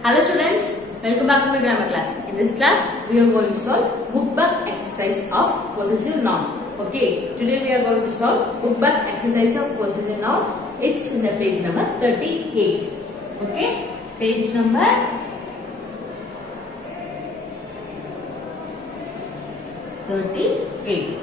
Hello students, welcome back to my grammar class. In this class, we are going to solve book back exercise of possessive noun. Okay, today we are going to solve book back exercise of possessive noun. It's in the page number 38. Okay, page number 38.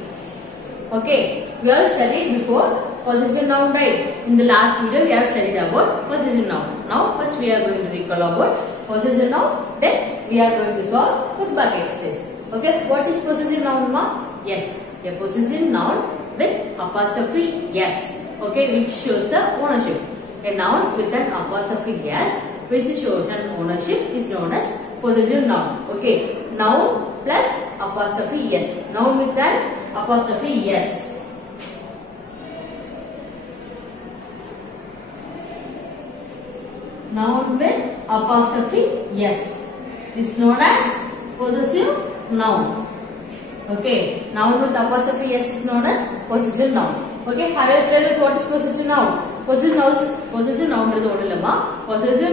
Okay, we have studied before possessive noun, right? In the last video, we have studied about possessive noun. Now, first we are going to recall about possessive noun. Then we are going to solve book back exercise. Okay, what is possessive noun, ma? Yes, a possessive noun with apostrophe s. Okay, which shows the ownership. A noun with an apostrophe s, which shows an ownership, is known as possessive noun. Okay, noun plus apostrophe s. Noun with an apostrophe s. Noun with apostrophe s is known as possessive noun. Okay, noun with apostrophe s is known as possessive noun. Okay, have you clear with what is possessive noun? Possessive noun is possessive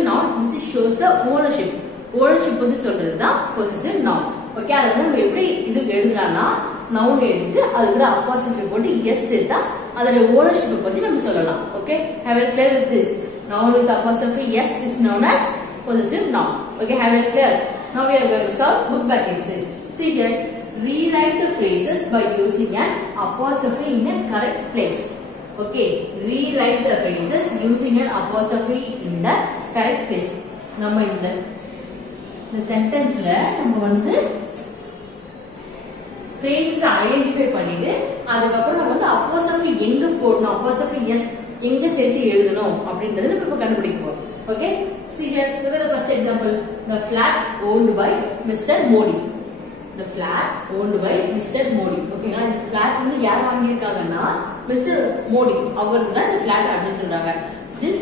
noun which shows the ownership. Ownership வந்து சொல்றதுதான் possessive noun. Okay, அத நம்ம எப்படி இது எழுதலாம்னா noun எழுதிட்டு அதுக்கு apostrophe போட்டு s சேர்த்தா அதோட ownership பத்தி நம்ம சொல்லலாம். Okay, have you clear with this? Noun with apostrophe s is known as possessive noun. Okay, have you clear? Now we are going to solve book back exercise. See here, rewrite the phrases by using an apostrophe in a correct place. Okay, rewrite the phrases using an apostrophe in the correct place. நம்ம இந்த சென்டென்ஸ்ல நம்ம வந்து phrases identify பண்ணிட்டு அதுக்கு அப்புறம் நம்ம வந்து apostrophe எங்க போடணும், apostrophe s எங்க சேர்த்து எழுதணும் அப்படிங்கறது நம்ம இப்ப கண்டுபிடிக்க போறோம். Okay, see here, look at the first example. The flat owned by Mr. Modi. The flat owned by Mr. Modi. Okay, இந்த flat வந்து யார் வாங்கி இருக்காங்கன்னா Mr. Modi அவருக்கு தான் இந்த flat அப்படினு சொல்றாங்க. This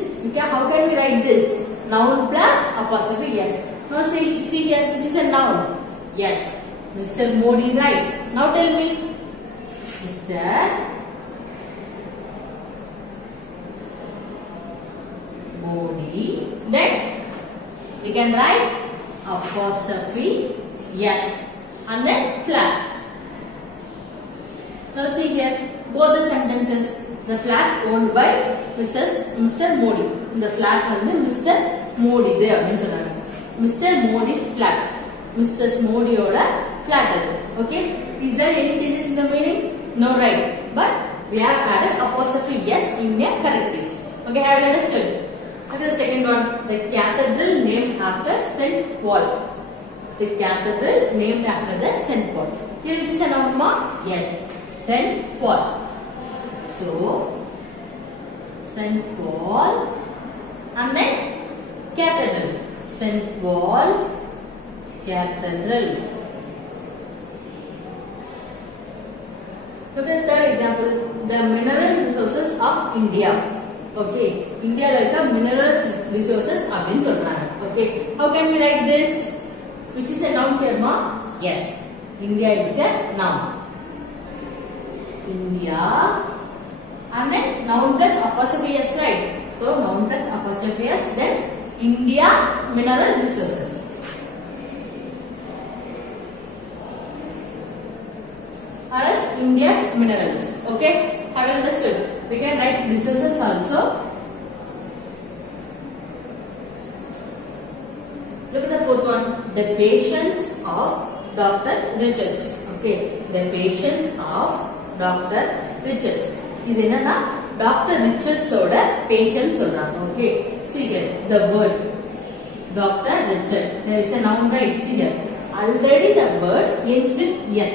how can we write this? Noun plus apostrophe s. Now see here, which is a noun? Yes, Mr. Modi, right? Now tell me, Mr. Modi. Then we can write apostrophe yes and then flat. Now see here, both the sentences. The flat owned by Mr. Modi. The flat வந்து Mr. Modi there அப்படினு சொல்றாங்க. Mr. Modi's flat. Mr. Modi ஓட flat அது. Okay, is there any changes in the meaning? No, right? But we have added apostrophe yes in a correct place. Okay, have you understood? Look at the second one. The cathedral named after Saint Paul. The cathedral named after the Saint Paul. Here it is a noun, ma? Yes, Saint Paul. So Saint Paul and then cathedral. Saint Paul's Cathedral. Look at the third example. The mineral resources of India. Okay, India like the mineral resources அப்படினு சொல்றாங்க. Okay, how can we write this? Which is a noun here, ma? Yes, India is a noun. India and then noun plus apostrophe s, right? So noun plus apostrophe s, then India's mineral resources. Or else India's minerals. Okay, have you understood? We can write resources also. Look at the fourth one. The patients of Dr. Richards. Okay, the patients of Dr. Richards. இது என்னன்னா Dr. Richards ஓட patients சொல்றாங்க. Okay, see here, the word Dr. Richard. There is a noun, right? See here, already the word ends with yes.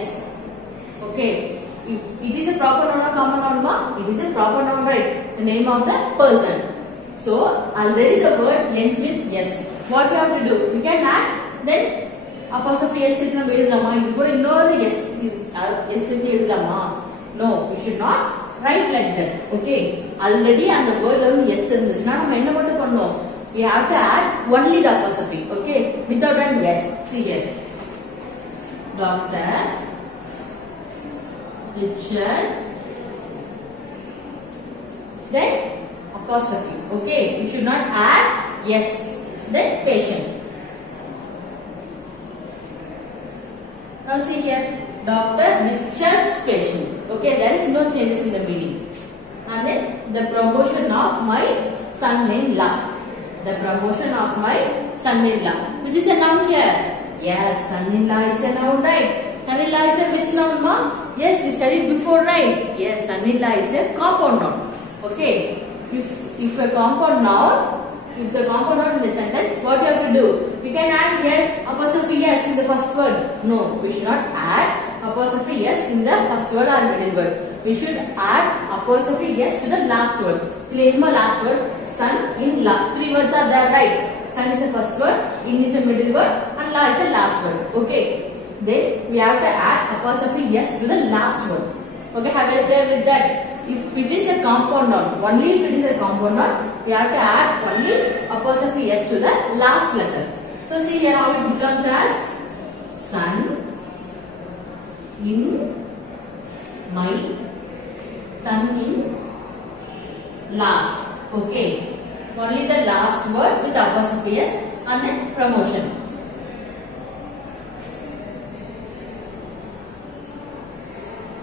Okay, it is a proper noun or common noun, ma? It is a proper noun, right? The name of the person. So already the word ends with yes. What we have to do? We can add then apostrophe s இருக்கு நம்ம எழுதலாமா? இது கூட இன்னொரு s இருக்கு எழுதலாமா? No, we should not write like that. Okay, already அந்த wordல வந்து s இருந்துச்சுனா நம்ம என்ன மட்டும் பண்ணோம்? We have to add only the apostrophe. Okay, without an s. See here, Dr. Richard, then apostrophe. Okay, you should not add yes. Then patient. Now see here, Dr. Richard's patient. Okay, there is no changes in the meaning. And then the promotion of my son-in-law. The promotion of my son-in-law. Which is a noun here? Yes, son-in-law is a noun, right? Son-in-law is a which noun, ma? Yes, we studied before, right? Yes, son-in-law is a compound noun. Okay. If a compound noun, if the compound noun in the sentence, what you have to do? We can add here apostrophe s in the first word. No, we should not add apostrophe s in the first word or middle word. We should add apostrophe s to the last word. Claim the last word, son-in-law. 3 words are there, right? Son is the first word, in is the middle word, and law is the last word. Okay. Then we have to add apostrophe s to the last word. Okay, have you clear with that? If it is a compound noun, only if it is a compound noun, we have to add only apostrophe s to the last letter. So see here how it becomes as son in my son in last. Okay, only the last word with apostrophe s and then promotion.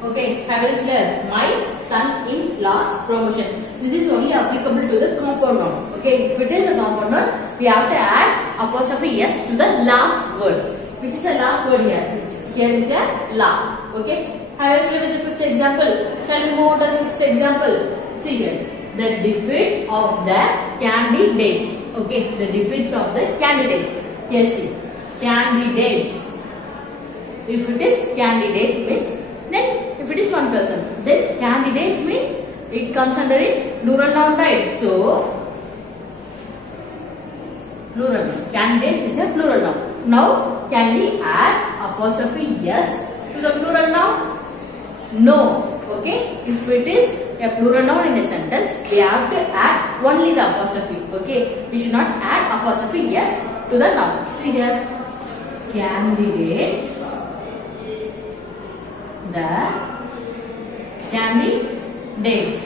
Okay, have it clear? My son-in-law's promotion. This is only applicable to the compound noun. Okay, if it is a compound noun, we have to add apostrophe s to the last word. Which is the last word here? Here is a law. Okay, have it clear with the 5th example? Shall we move on to the 6th example? See here, the defeat of the candidates. Okay, the defeats of the candidates. Here see, candidates. If it is candidate means, then if it is one person, then candidates mean it comes under it plural noun, right? So plural noun. Candidates is a plural noun. Now can we add apostrophe s to the plural noun? No. Okay. If it is a plural noun in a sentence, we have to add only the apostrophe. Okay. We should not add apostrophe s to the noun. See here, candidates. The candidates.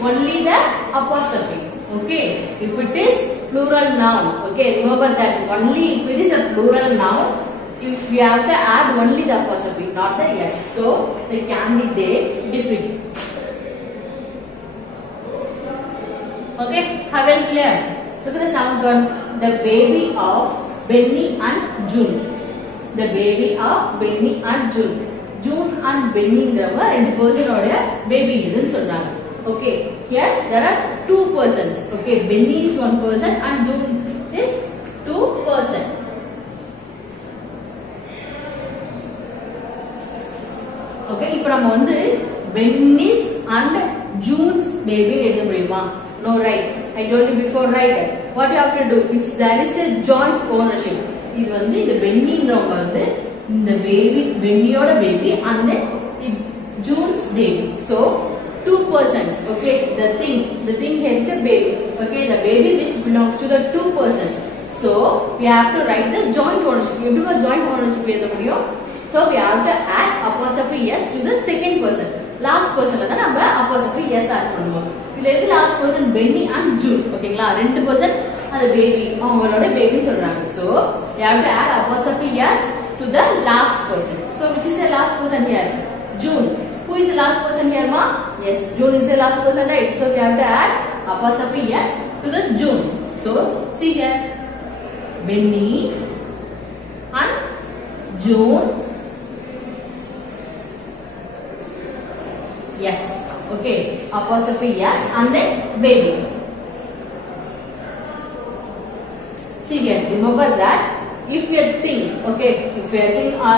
Only the apostrophe. Okay. If it is plural noun, okay, remember that only if it is a plural noun, if we have to add only the apostrophe, not the s. So the candidates defeat. Okay, have it clear? Look at the 7th one. The baby of Benny and June. The baby of Benny and June. June and Benny ங்கிறவங்க ரெண்டு பர்சனோட baby இதுன்னு சொல்றாங்க. Okay, here there are 2 persons. Okay, Benny is 1 person and June is 2 person. Okay, இப்போ நம்ம வந்து Benny's and June's baby எழுத முடியுமா? No, right? I told you before, right? What you have to do? If there is a joint ownership, இது வந்து இந்த பென்னின்றவங்க வந்து இந்த பேபி பென்னியோட baby and then June's baby. So 2 persons. Okay, the thing here is a baby. Okay, the baby which belongs to the 2 person. So we have to write the joint ownership. எப்படிமா joint ownership எழுத முடியும்? So we have to add apostrophe s to the second person. Last personல தான் நம்ம apostrophe s add பண்ணுவோம். இதுல எது last person? Benny and June. ஓகேங்களா, ரெண்டு person அது பேபி, அவங்களோட பேபின்னு சொல்றாங்க. So we have to add apostrophe s to the last person. So which is the last person here? June. Who is the last person here, ma? Yes, June is the last person, right? So we have to add apostrophe s to the June. So see here, Benny and June. Yes. Okay, apostrophe s and then baby. See here, remember that if a thing, okay, if a thing or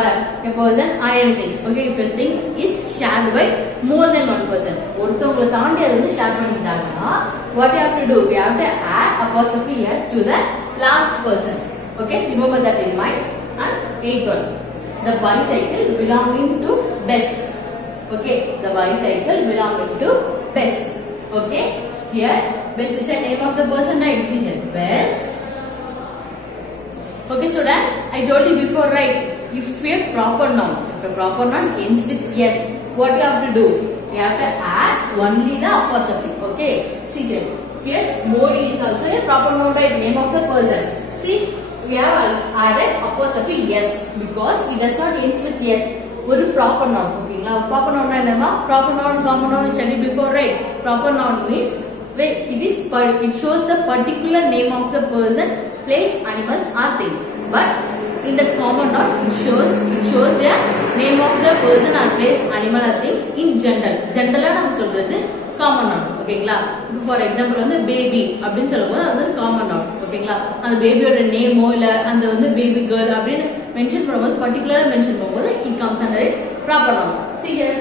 a person or anything, okay, if a thing is shared by more than one person, ஒருத்தவங்கள தாண்டி அது வந்து share பண்ணிட்டாங்கன்னா, what you have to do? We have to add apostrophe s to the last person. Okay, remember that in mind. And 8th one, the bicycle belonging to Bess. Okay, the bicycle belonging to Bess. Okay, here Bess is the name of the person, right? See here, Bess. Okay, students, I told you before, right? If a proper noun ends with s, what you have to do? You have to add only the apostrophe. Okay, see here. Here, Modi is also a proper noun, right? Name of the person. See, we have added apostrophe s because it does not end with s. ஒரு proper noun. ஓகேங்களா? proper noun என்னமா? proper noun, common noun studied before, right? Proper noun means it shows the particular name of the person, place, animals or thing. But in the common noun, it shows the name of the person or place, animal or things in general. Generally நம்ம சொல்றது common noun. ஓகேங்களா? For example வந்து baby அப்படினு சொல்லும்போது அது common noun. ஓகேங்களா? அந்த பேபியோட நேமோ இல்ல அந்த வந்து baby girl அப்படினு மென்ஷன் பண்ணும்போது particular மென்ஷன் பண்ணும்போது it comes under a proper noun. See here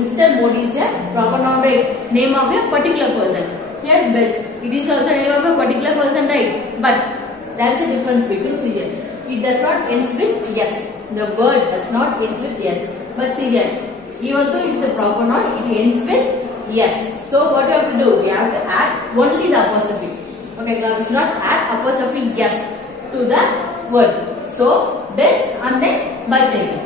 Mr. Modi is a proper noun, right? Name of a particular person. Here best, it is also name of a particular person, right? But there is a difference between, see here, it does not ends with yes. The word does not ends with yes. But see here, even though it is a proper noun, it ends with yes. So what we have to do? We have to add only the apostrophe. Okay, now we should not add apostrophe yes to the word. So best and then bicycle.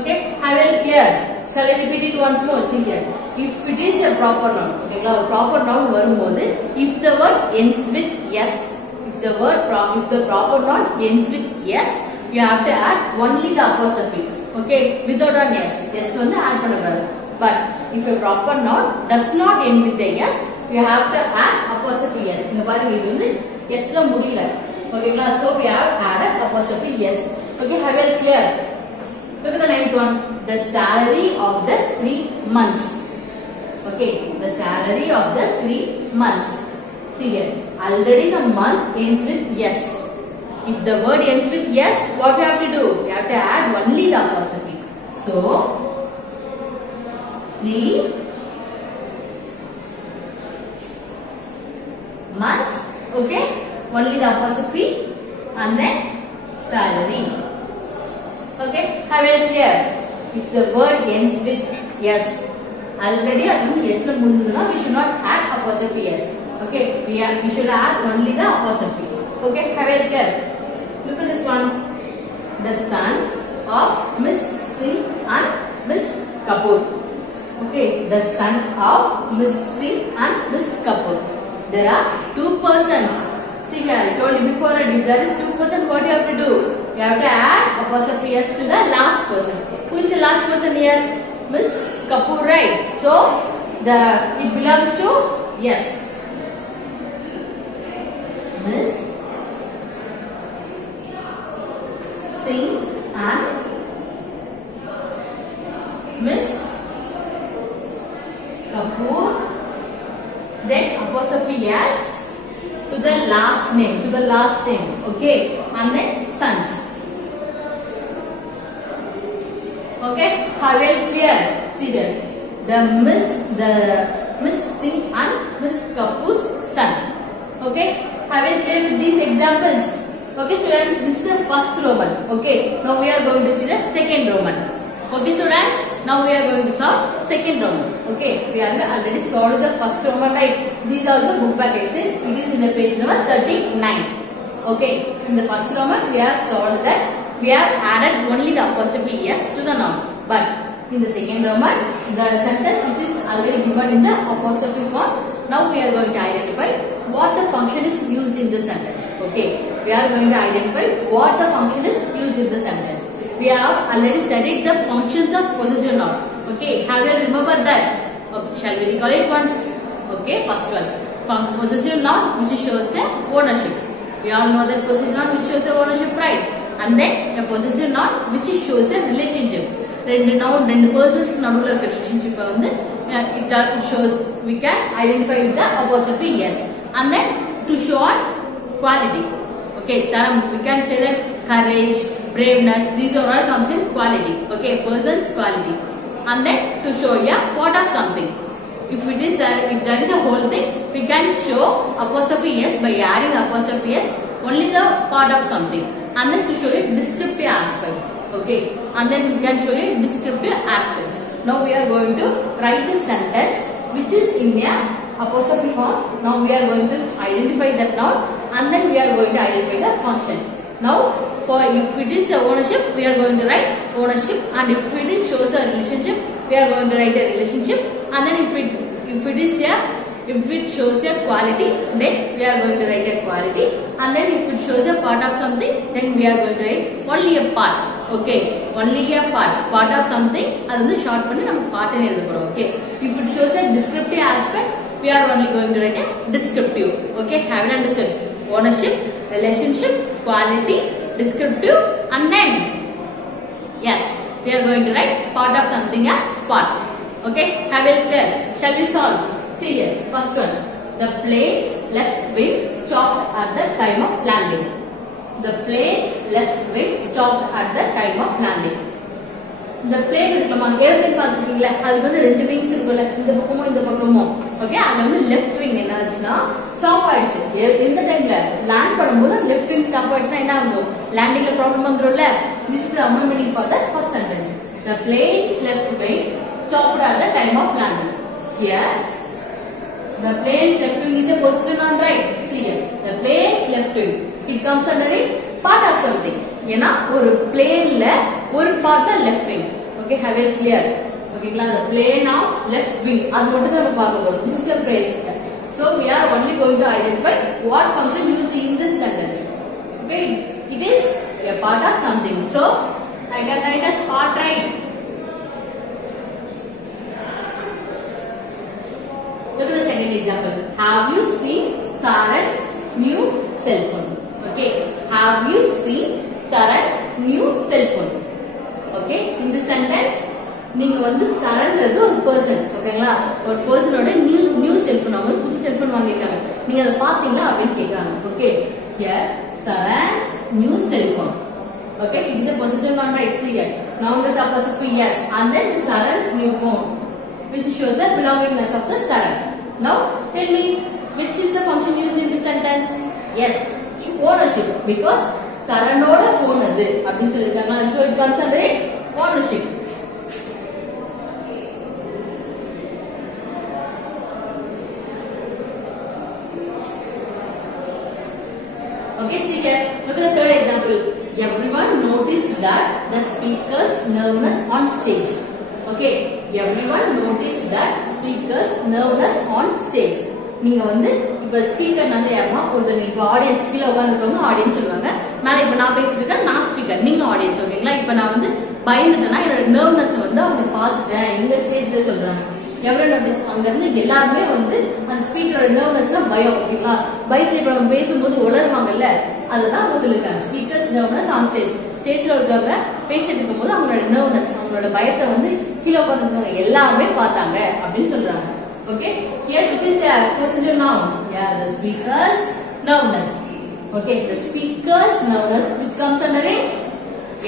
Okay, I will clear. Shall I repeat it once more? See here. If it is a proper noun, okay, now proper noun வரும்போது if the word ends with yes, if the proper noun ends with yes, you have to add only the apostrophe. Okay, without an yes. Yes வந்து add பண்ணக்கூடாது. But if a proper noun does not end with a yes, you have to add apostrophe yes. இந்த பாருங்க இது வந்து yesல முடியல. ஓகேங்களா? So we have added apostrophe yes. Okay, I will clear. Look at the ninth one. The salary of the 3 months. Okay, the salary of the 3 months. See here, already the month ends with yes. If the word ends with yes, what we have to do? We have to add only the apostrophe. So, 3 months. Okay, only the apostrophe and then salary. Okay, I will clear. If the word ends with yes, already yes na munduna, we should not add apostrophe yes. Okay, we should add only the apostrophe. Okay, I will clear. Look at this one. The sons of Miss Singh and Miss Kapoor. Okay, the son of Miss Singh and Miss Kapoor. There are 2 persons. See here, I told you before, if there is 2 persons, what you have to do? You have to add apostrophe s to the last person. Who is the last person here? Miss Kapoor, right? So it belongs to yes. Miss Singh and Miss Kapoor. Then apostrophe s to the last name, okay, and then sons. Okay, how well clear? See there, the Miss Singh and Miss Kapoor's son. Okay, how well clear with these examples? Okay, students, this is the first Roman. Okay, now we are going to see the second Roman. Okay, students, now we are going to solve second Roman. Okay, we have already solved the first Roman, right? These are also book back exercise. It is in the page number 39. Okay, in the first Roman we have solved that. We have added only the apostrophe yes to the noun. But in the second Roman, the sentence which is already given in the apostrophe form, now we are going to identify what the function is used in the sentence. Okay, we are going to identify what the function is used in the sentence. We have already studied the functions of possessive noun. Okay, have you remembered that? Okay, shall we recall it once? Okay, first one. Possessive noun which shows the ownership. We all know that possessive noun which shows the ownership, right? And then a possessive noun which shows a relationship. Two persons நடுவுல இருக்க relationship வந்து it shows, we can identify with the apostrophe yes. And then to show on quality. Okay, we can say that courage, braveness, these are all comes in quality. Okay, person's quality. And then to show a part of something. If there is a whole thing, we can show apostrophe yes by adding apostrophe yes only the part of something. And then to show a descriptive aspect. Okay, and then we can show a descriptive aspects. Now we are going to write the sentence which is in a apostrophe form. Now we are going to identify that noun and then we are going to identify the function. Now for if it is a ownership, we are going to write ownership, and if it is shows a relationship, we are going to write a relationship, and then if it is a If it shows a quality, then we are going to write a quality, and then if it shows a part of something, then we are going to write only a part. Okay, only a part of something. அது வந்து short பண்ணி நம்ம part னு எழுத போறோம். Okay, if it shows a descriptive aspect, we are only going to write a descriptive. Okay, have you understood? Ownership, relationship, quality, descriptive, and then yes, we are going to write part of something as part. Okay, have it clear? Shall we solve? See here, first one. The plane's left wing stopped at the time of landing. The plane's left wing stopped at the time of landing. இந்த plane இருக்குமா, airplane பார்த்துருக்கீங்களா, அதுக்கு வந்து ரெண்டு wings இருக்குல்ல, இந்த பக்கமும் இந்த பக்கமும். ஓகே, அதுல வந்து லெஃப்ட் விங் என்ன ஆச்சுன்னா ஸ்டாப் ஆயிடுச்சு. இந்த டைம்ல லேண்ட் பண்ணும்போது லெஃப்ட் விங் ஸ்டாப் ஆயிடுச்சுன்னா என்ன ஆகும்? லேண்டிங்ல problem வந்துரும்ல. This is the meaning for the first sentence. The plane's left wing stopped at the time of landing. Here, the plane's left wing is a position on right. See here, the plane's left wing. It comes under a part of something. ஏன்னா ஒரு பிளேன்ல ஒரு part தான் left wing. Okay, have it clear? ஓகேங்களா, the plane of left wing அது மட்டும் தான் நம்ம பார்க்க போறோம். This is the phrase. So we are only going to identify what function used in this sentence. Okay, it is a part of something. So I can write as part, right? Look at the second example. Have you seen Saran's new cell phone? Okay, have you seen Saran's new cell phone? Okay, in this sentence நீங்க வந்து சரண்ன்றது ஒரு person. ஓகேங்களா, ஒரு பர்சனோட new cellphone, அவங்க புது cellphone வாங்கிருக்காங்க, நீங்க அதை பாத்தீங்களா அப்படின்னு கேக்குறாங்க. Okay, here Saran's new cell phone. Okay, it is a possessive noun, right? See here, noun with apostrophe yes, and then Saran's new phone, which shows the belongingness of the Saran. Now tell me, which is the function used in this sentence? Yes, ownership, because Saranoda phone அது அப்படின்னு சொல்லிருக்காங்க. So it comes under ownership. Okay, see here, look at the third example. Everyone noticed that the speaker's nervousness on stage. Okay, everyone noticed that speaker's nervousness on stage. நீங்க வந்து இப்ப speaker வந்து யாருன்னா ஒருத்தர், இப்ப ஆடியன்ஸ் கீழே உட்காந்துருக்கவங்க audience சொல்லுவாங்க, மேல இப்ப நான் பேசிட்டு இருக்கேன், நான் ஸ்பீக்கர், நீங்க ஆடியன்ஸ். ஓகேங்களா, இப்ப நான் வந்து பயந்துட்டேன்னா என்னோட நர்வ்னஸ் வந்து அவங்க பாத்துட்டேன் இந்த ஸ்டேஜ்ல சொல்றாங்க. எவ்வளவு நோட்டீஸ் அங்க இருந்து எல்லாருமே வந்து அந்த ஸ்பீக்கரோட நர்வ்னஸ்னா பயம். ஓகேங்களா, பயத்துல இப்ப நம்ம பேசும்போது உளருவாங்கல்ல, அதுதான் அவங்க சொல்லிருக்காங்க. Speakers nervous on stage. ஸ்டேஜ்ல ஒருத்தவங்க பேசிட்டு இருக்கும் போது அவங்களோட நர்வ்னஸ், அவங்களோட பயத்தை வந்து கீழே உட்காந்துருக்காங்க எல்லாருமே பார்த்தாங்க அப்படின்னு சொல்றாங்க. Okay, here which is a possessive noun? Yeah, the speaker's nervousness. Okay, the speaker's nervousness, which comes under it?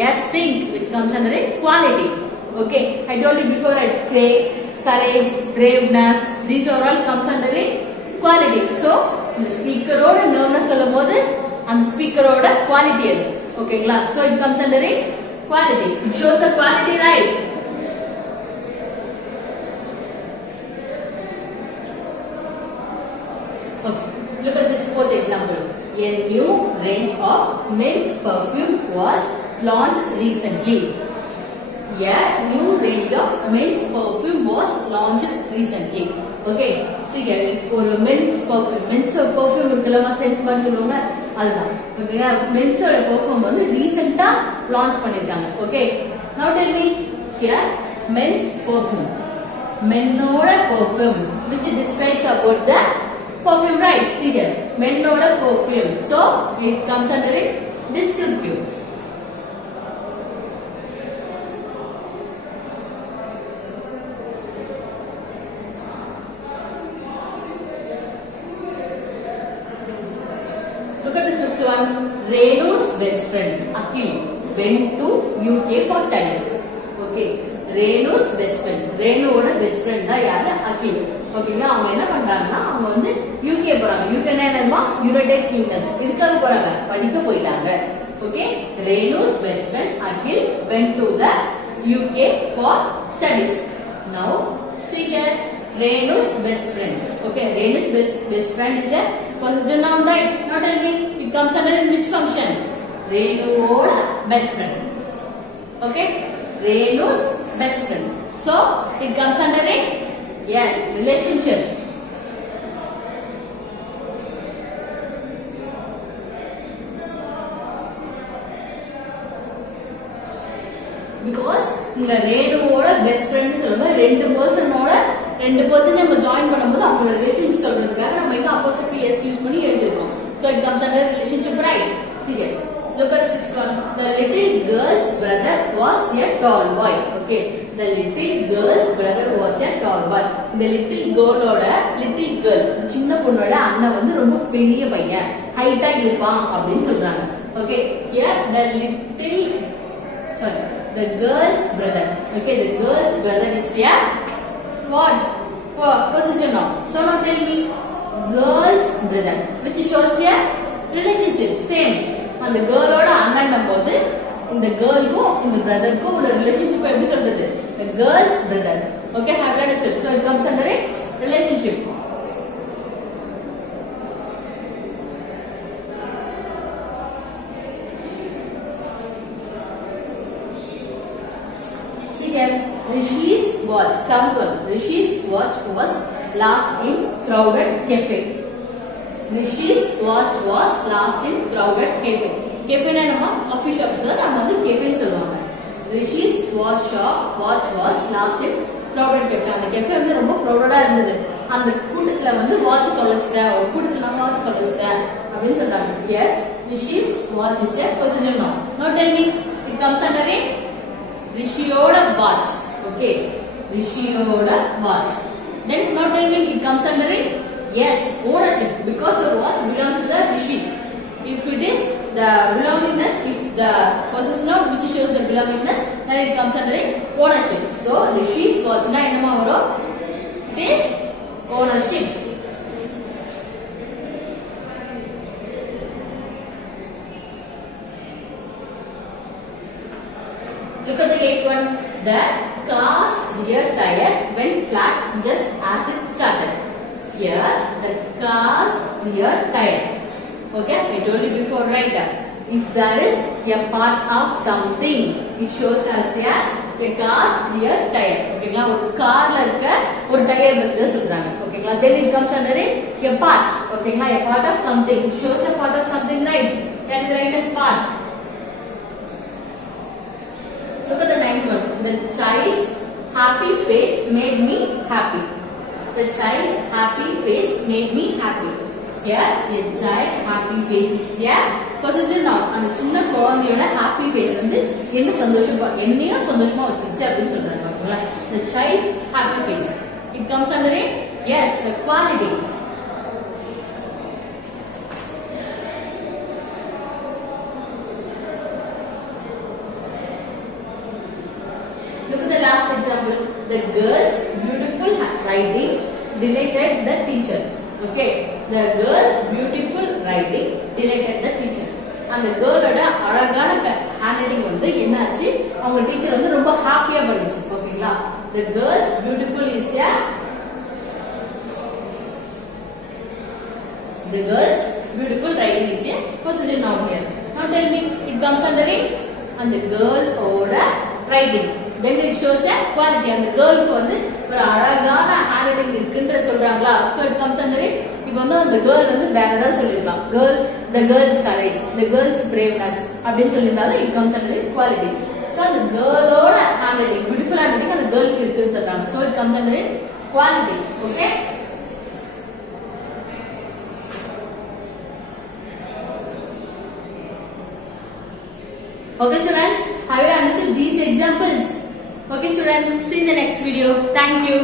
Yes, think, which comes under it? Quality. Okay, I told you before, courage, braveness, these are all comes under it? Quality. So, the speaker oda nervousness சொல்லும்போது அந்த speaker oda quality அது. ஓகேங்களா, so it comes under it? Quality. It shows the quality, right? Okay, look at this fourth example. A new range of men's perfume was launched recently. A new range of men's perfume was launched recently. Okay, see here, for men's perfume இருக்குல்லமா, scent மாதிரி சொல்லுவாங்க, அதுதான். ஓகேயா, men's perfume வந்து ரீசெண்டா launch பண்ணிருக்காங்க. Okay, now tell me, here men's perfume, menoட perfume, which describes about the perfume, right? See here, menoda perfume. So it comes under a descriptive. Look at the fifth one. Renu's best friend Akhil went to UK for studies. Okay, Renu's best friend, Renuoda best friend da yaru? Akhil. ஓகேங்களா, அவங்க என்ன பண்றாங்கன்னா அவங்க வந்து UK போறாங்க. யூகேனா என்னமா, United kingdoms. இதுக்காக போறாங்க, படிக்க போயிட்டாங்க. Okay, Renu's best friend Akhil went to the UK for studies. Now see here, Renu's best friend. Okay, Renu's best friend is a possessive noun, right? Now tell me, it comes under which function? Renuoda best friend. Okay, Renu's best friend. So it comes under a yes, relationship. ரெண்டு person நம்ம join பண்ணும்போது அவங்களோட relationship சொல்றதுக்காக நம்ம இங்க apostrophe s use பண்ணி எழுதிருக்கோம். So it comes under relationship, right? See here. Look at the sixth one. The little girl's brother was a tall boy. Okay. The little girl's brother was a tall boy. The little girlோட little girl சின்ன பொண்ணோட அண்ணன் வந்து ரொம்ப பெரிய பையன், ஹைட்டா இருப்பான் அப்படின்னு சொல்றாங்க. Okay. Here the girl's brother. Okay. The girl's brother is a what? Possessive noun. So now tell me, girl's brother, which shows a relationship. Same. அந்த girlோட அண்ணன் போது இந்த girlக்கும் இந்த brotherக்கும் உள்ள relationship எப்படி சொல்றது? The girl's brother. Okay, have you understood? So it comes under a relationship. See here, Rishi's watch. Seventh one. Rishi's watch was lost in crowded cafe. Rishi's watch was lost in crowded cafe. Cafe na nama coffee shops la nama vandu cafe nu solluvaanga. Rishi's watch was lost in crowded cafe. அந்த cafe வந்து ரொம்ப crowded-ஆ இருந்தது. அந்த கூட்டத்துல வந்து watch தொலைச்சிட்டேன், ஒரு கூட்டத்துல நான் watch தொலைச்சிட்டேன் அப்படினு சொல்றாங்க. Here Rishi's watch is a possessive noun. Now tell me, it comes under a Rishiyoda watch. Okay, Rishiyoda watch. Then now tell me, it comes under a yes, ownership, because the watch belongs to the Rishi. If it is the belongingness, if the possessive noun which shows the belongingness, then it comes under ownership. So Rishi's watch na enna varum? It is ownership. Look at the eighth one. The car's rear tire went flat just as it started. Here, the car's rear tire. Okay, I told you before, right? If there is a part of something, it shows as a car's rear tire. Okay, now ஒரு கார்ல இருக்க ஒரு tyre பத்தி சொல்றாங்க. Okay, then it comes under a part. Okay, a part of something. It shows a part of something, right? Can we write as part? Look at the ninth one. The child's happy face made me happy. The child happy face made me happy. Here, a child happy face is a possessive noun. அந்த சின்ன குழந்தையோட happy face வந்து என்ன சந்தோஷமா வச்சிருச்சு அப்படின்னு சொல்றாங்க. ஓகேங்களா? The child's happy face. It comes under a yes, the quality. Look at the last example. The girl's beautiful writing delighted the teacher. Okay, the girl's beautiful writing delighted the teacher. And the girlோட அழகான handwriting வந்து என்னாச்சு, அவங்க teacher வந்து ரொம்ப ஹாப்பியா பண்ணிச்சு. ஓகேங்களா? The girl's beautiful is a the girl's beautiful writing is a possessive noun here. Now tell me, it comes under it and the girl ஓட writing. Then it shows a quality. And the girl க்கு வந்து ஒரு அழகான handwriting இருக்குன்ற சொல்றாங்களா? So it comes under it. இப்போ வந்து அந்த girl வந்து வேற ஏதாவது சொல்லிருக்கலாம். The girl's courage, the girl's braveness அப்படின்னு சொல்லிருந்தாலும் it comes under it quality. So அந்த girlோட handwriting, beautiful handwriting அந்த girl க்கு இருக்குன்னு சொல்றாங்க. So it comes under it quality. Okay? Okay students, have you understood these examples? Okay students, see you in the next video. Thank you.